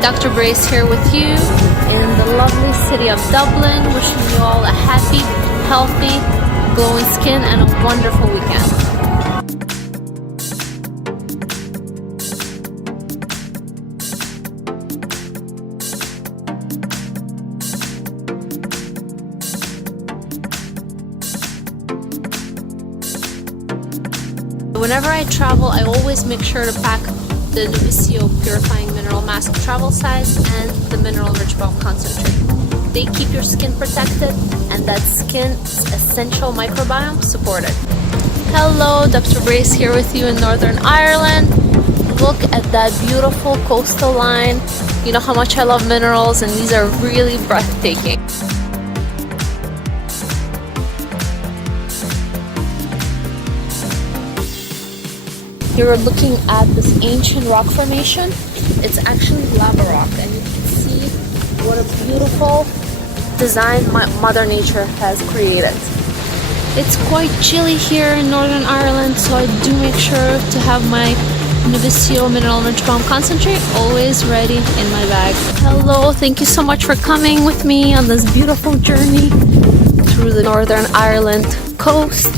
Dr. Brei is here with you in the lovely city of Dublin, wishing you all a happy, healthy, glowing skin and a wonderful weekend. Whenever I travel, I always make sure to pack the NuVsio Purifying Mineral Mask travel size and the Mineral Rich Balm Concentrate. They keep your skin protected and that skin's essential microbiome supported. Hello, Dr. Brei is here with you in Northern Ireland. Look at that beautiful coastal line. You know how much I love minerals and these are really breathtaking. Here we're looking at this ancient rock formation. It's actually lava rock and you can see what a beautiful design Mother Nature has created. It's quite chilly here in Northern Ireland, so I do make sure to have my NuVsio Mineral Rich Balm Concentrate always ready in my bag. Hello, thank you so much for coming with me on this beautiful journey through the Northern Ireland coast,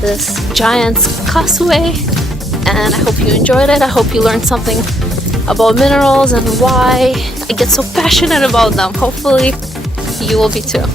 this giant causeway. And I hope you enjoyed it. I hope you learned something about minerals and why I get so passionate about them. Hopefully you will be too.